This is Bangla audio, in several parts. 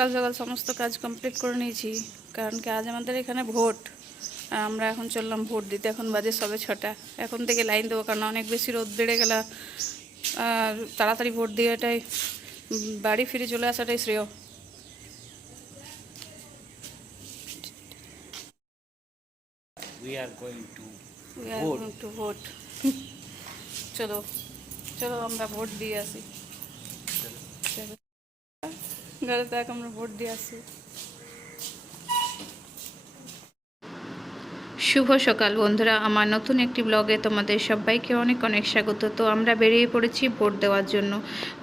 সকাল সকাল সমস্ত কাজ কমপ্লিট করে নিয়েছি, কারণ কি আজ আমাদের এখানে ভোট। আর আমরা এখন চললাম ভোট দিতে। এখন বাজে সবে 6টা। এখন থেকে লাইন দেবো, কারণ অনেক বেশি রোদ বেড়ে গেলে তাড়াতাড়ি ভোট দিয়ে এটাই বাড়ি ফিরে চলে আসাটাই শ্রেয়। We are going to vote. চলো চলো আমরা ভোট দিয়ে আসি। চলো ঘরে তো আমরা ভোট দিয়ে আসি। শুভ সকাল বন্ধুরা, আমার নতুন একটি ব্লগে তোমাদের সবাইকে অনেক অনেক স্বাগত। তো আমরা বেরিয়ে পড়েছি ভোট দেওয়ার জন্য।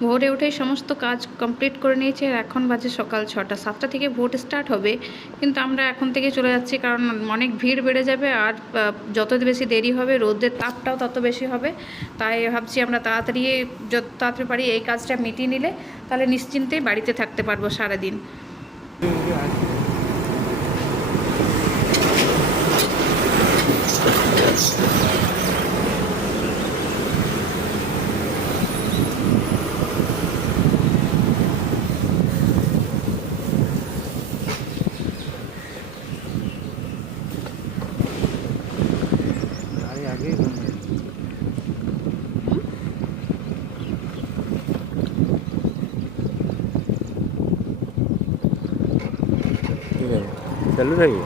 ভোরে উঠে সমস্ত কাজ কমপ্লিট করে নিয়েছি। আর এখন বাজে সকাল 6টা। 7টা থেকে ভোট স্টার্ট হবে, কিন্তু আমরা এখন থেকে চলে যাচ্ছি, কারণ অনেক ভিড় বেড়ে যাবে। আর যত বেশি দেরি হবে রোদের তাপটাও তত বেশি হবে। তাই ভাবছি আমরা যত তাড়াতাড়ি পারি এই কাজটা মিটিয়ে নিলে তাহলে নিশ্চিন্তে বাড়িতে থাকতে পারবো সারাদিন। चालू रही।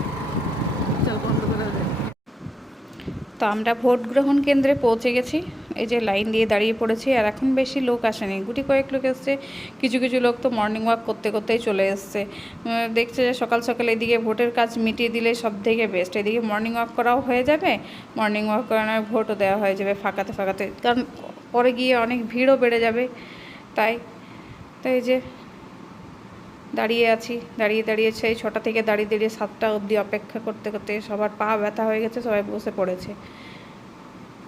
তো আমরা ভোট গ্রহণ কেন্দ্রে পৌঁছে গেছি। এই যে লাইন দিয়ে দাঁড়িয়ে পড়েছি। আর এখন বেশি লোক আসেনি, গুটি কয়েক লোক এসছে। কিছু কিছু লোক তো মর্নিং ওয়াক করতে করতেই চলে এসছে। দেখছে যে সকাল সকাল এদিকে ভোটের কাজ মিটিয়ে দিলে সব থেকে বেস্ট। এদিকে মর্নিং ওয়াক করাও হয়ে যাবে, মর্নিং ওয়াক করানোর ভোটও দেওয়া হয়ে যাবে ফাঁকাতে ফাঁকাতে, কারণ পরে গিয়ে অনেক ভিড়ও বেড়ে যাবে। তাই এই যে দাঁড়িয়ে আছি, দাঁড়িয়ে সেই 6টা থেকে দাঁড়িয়ে 7টা অবধি অপেক্ষা করতে করতে সবার পা ব্যথা হয়ে গেছে, সবাই বসে পড়েছে।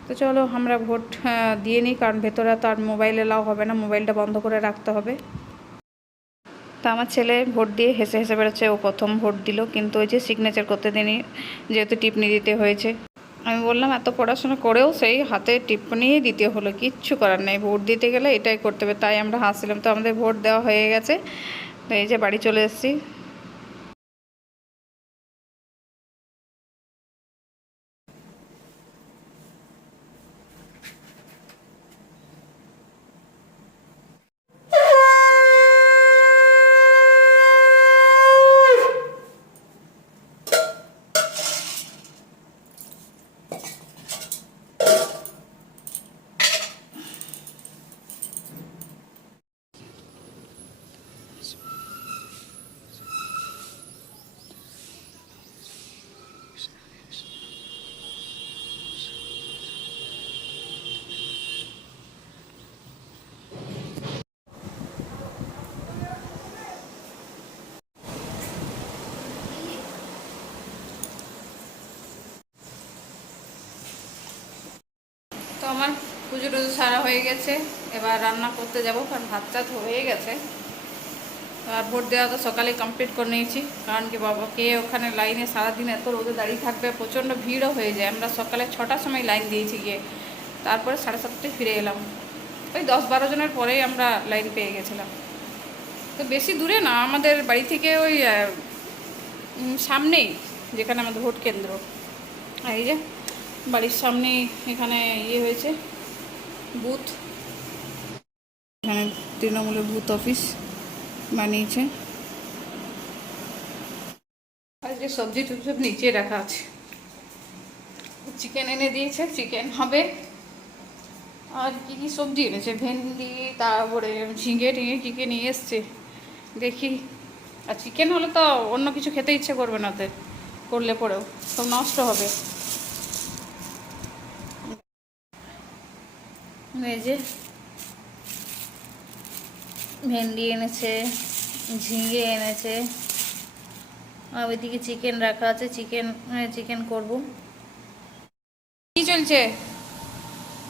তো চলো আমরা ভোট দিয়ে নিই, কারণ ভেতরে তো আর মোবাইল এলাও হবে না, মোবাইলটা বন্ধ করে রাখতে হবে। তো আমার ছেলে ভোট দিয়ে হেসে হেসে বেড়াচ্ছে। ও প্রথম ভোট দিল, কিন্তু ওই যে সিগনেচার করতে দিনই, যেহেতু টিপ্পনি দিতে হয়েছে। আমি বললাম এত পড়াশোনা করেও সেই হাতে টিপ্পনিই দিতে হলো, কিচ্ছু করার নেই, ভোট দিতে গেলে এটাই করতে হবে। তাই আমরা হাসছিলাম। তো আমাদের ভোট দেওয়া হয়ে গেছে। তো এই যে বাড়ি চলে এসেছি। তো আমার পুজো টুজো সারা হয়ে গেছে, এবার রান্না করতে যাব, কারণ ভাত টাত হয়ে গেছে। আর ভোট দেওয়া তো সকালে কমপ্লিট করে নিয়েছি, কারণ কি বাবা কে ওখানে লাইনে সারাদিন এত রোদে দাঁড়িয়ে থাকবে, প্রচণ্ড ভিড়ও হয়ে যায়। আমরা সকালে 6টার সময় লাইন দিয়েছি গিয়ে, তারপরে 7:30টায় ফিরে এলাম। ওই 10-12 জনের পরেই আমরা লাইন পেয়ে গেছিলাম। তো বেশি দূরে না, আমাদের বাড়ি থেকে ওই সামনেই যেখানে আমাদের ভোট কেন্দ্র, এই যে বাড়ির সামনেই এখানে হয়েছে বুথ, এখানে তৃণমূলের বুথ অফিস বানিয়েছে। আজকে সবজি টুবজি সব নিচে রাখা আছে। চিকেন এনে দিয়েছে, চিকেন হবে। আর কি কি সবজি এনেছে, ভেন্ডি, তারপরে ঝিঙে টিঙে কী কী নিয়ে এসছে দেখি। আর চিকেন হলে তো অন্য কিছু খেতে ইচ্ছে করবে না, ওদের করলে পরেও সব নষ্ট হবে। এই যে ভেন্ডি এনেছে, ঝিঙে এনেছে, আর ওইদিকে চিকেন রাখা আছে, চিকেন করব। কি চলছে?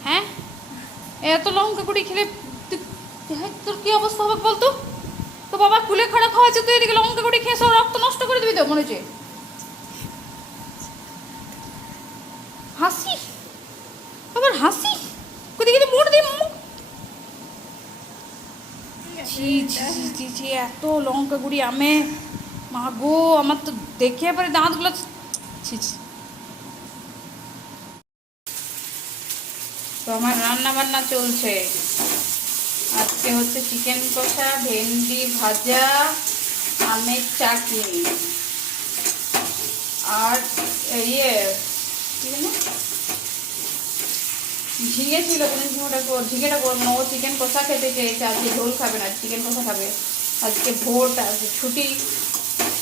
হ্যাঁ, এত লঙ্কা গুঁড়ি খেলে তোর কি অবস্থা হবে বলতো? তো বাবা কুলে খাড়া খাওয়াচ্ছে, তুই এদিকে লঙ্কা গুঁড়ি খেয়ে সব রক্ত নষ্ট করে দিবি তো মনে হচ্ছে। হাসি, আবার হাসি, কোথায় মোড় দিয়ে ছি ছি ছি ছি, এত লঙ্কা গুঁড়ি আমে, মা গো আমার তো দেখে এবারে দাঁতগুলো ছি ছি। তো আমার রান্না বান্না চলছে। আজকে হচ্ছে চিকেন কষা, ভেন্ডি ভাজা, আমের চাটনি, আর ইয়ে কি জানো ঝিঙে ছিল, কিন্তু ঝিঙেটা করবো না, ও চিকেন কষা খেতে চেয়েছে, আজকে ঝোল খাবে না, চিকেন কষা খাবে। আজকে ভোট, আজকে ছুটি,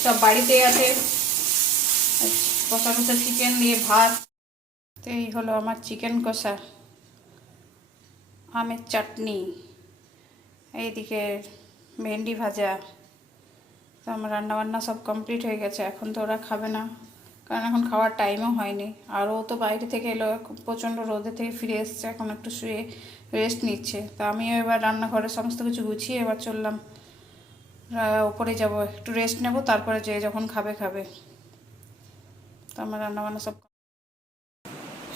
সব বাড়িতে আছে। কষা কষা চিকেন দিয়ে ভাত। তো এই হলো আমার চিকেন কষা, আমের চাটনি, এইদিকে ভেন্ডি ভাজা। তো আমার রান্নাবান্না সব কমপ্লিট হয়ে গেছে। এখন তো ওরা খাবে না, কারণ এখন খাওয়ার টাইমও হয়নি। আর ও তো বাইরে থেকে এলো, প্রচণ্ড রোদে থেকে ফিরে এসছে, এখন একটু শুয়ে রেস্ট নিচ্ছে। তা আমিও এবার রান্নাঘরে সমস্ত কিছু গুছিয়ে এবার চললাম ওপরে যাব, একটু রেস্ট নেব, তারপরে যে যখন খাবে খাবে। তো আমার রান্নাবান্না সব,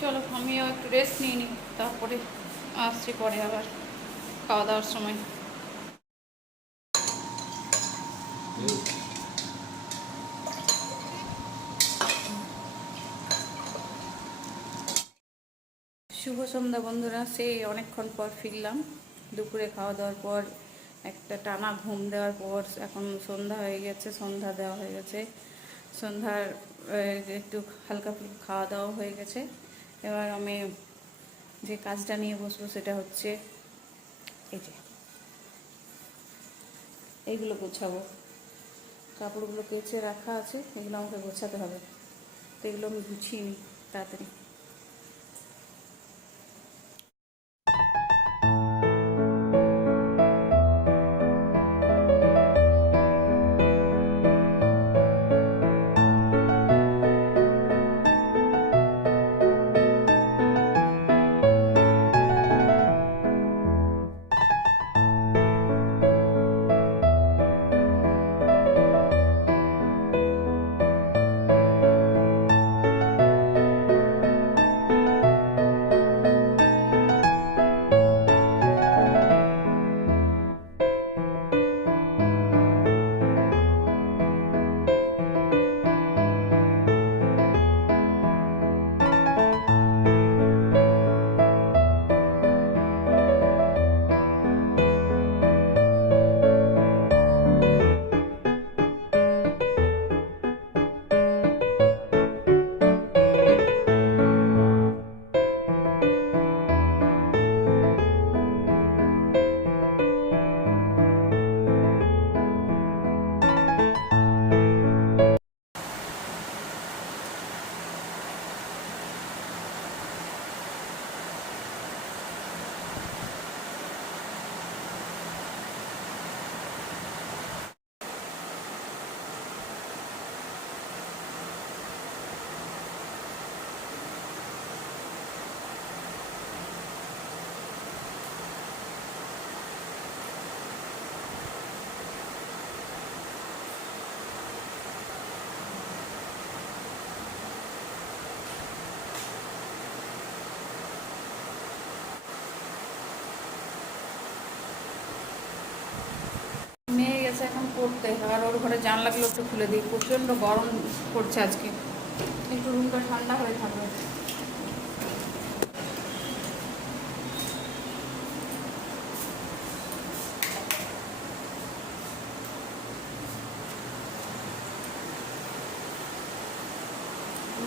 চলো আমিও একটু রেস্ট নিয়ে নিই, তারপরে আসছি পরে আবার খাওয়া দাওয়ার সময়। শুভ সন্ধ্যা বন্ধুরা, সেই অনেকক্ষণ পর ফিরলাম। দুপুরে খাওয়া দাওয়ার পর একটা টানা ঘুম দেওয়ার পর এখন সন্ধ্যা হয়ে গেছে, সন্ধ্যা দেওয়া হয়ে গেছে। সন্ধ্যার একটু হালকা ফুলকা খাওয়া দাওয়া হয়ে গেছে। এবার আমি যে কাজটা নিয়ে বসবো সেটা হচ্ছে এই যে এইগুলো গোছাবো। কাপড়গুলো কেচে রাখা আছে, এগুলো আমাকে গোছাতে হবে। তো এগুলো আমি গুছিয়ে নিই তাড়াতাড়ি। মেয়ে গেছে এখন পড়তে, আর ওর ঘরে জানলাগুলো একটু খুলে দিই, প্রচণ্ড গরম পড়ছে আজকে, একটু রুমটা ঠান্ডা হয়ে থাকবে।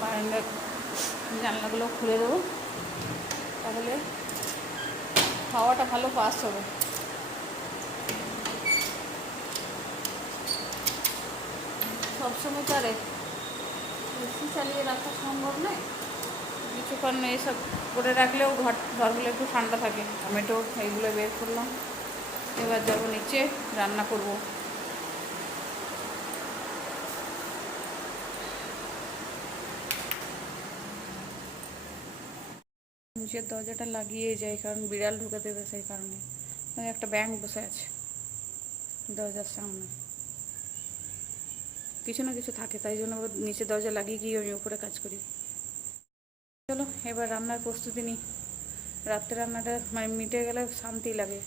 বারান্দার জানলাগুলো খুলে দেবো, তাহলে হাওয়াটা ভালো পাস হবে। সবসময় তো আর এসি চালিয়ে রাখা সম্ভব নয়, কিছুক্ষণ এইসব করে রাখলেও ঘরগুলো একটু ঠান্ডা থাকে। টমেটো এইগুলো বের করলাম, এবার যাবো নিচে, রান্না করব। নিচের দরজাটা লাগিয়ে যায়, কারণ বিড়াল ঢুকে দেবে, সেই কারণে। একটা ব্যাঙ বসে আছে দরজার সামনে, কিছু না কিছু থাকে, তাই জন্য নিচে দরজা লাগিয়ে গিয়ে আমি উপরে কাজ করি। চলো এবার রান্নার প্রস্তুতি নিই। রাত্রে রান্নাটা মানে মিটে গেলে শান্তি লাগে,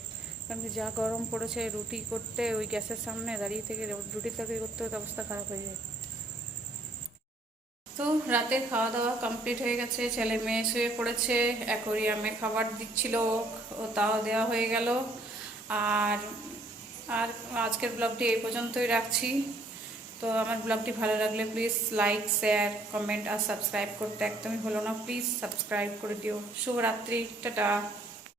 কারণ কি যা গরম পড়েছে, রুটি করতে ওই গ্যাসের সামনে দাঁড়িয়ে থেকে রুটি তরকারি করতে করতে অবস্থা খারাপ হয়ে যায়। তো রাতের খাওয়া দাওয়া কমপ্লিট হয়ে গেছে, ছেলে মেয়ে শুয়ে পড়েছে, অ্যাকোরিয়ামে খাবার দিচ্ছিল, ও তাও দেওয়া হয়ে গেল। আর আর আজকের ব্লগটি এই পর্যন্তই রাখছি। তো আমার ব্লগটি ভালো লাগলে প্লিজ লাইক, শেয়ার, কমেন্ট আর সাবস্ক্রাইব করতে একদমই ভুলো না। প্লিজ সাবস্ক্রাইব করে দিও। শুভরাত্রি, টাটা।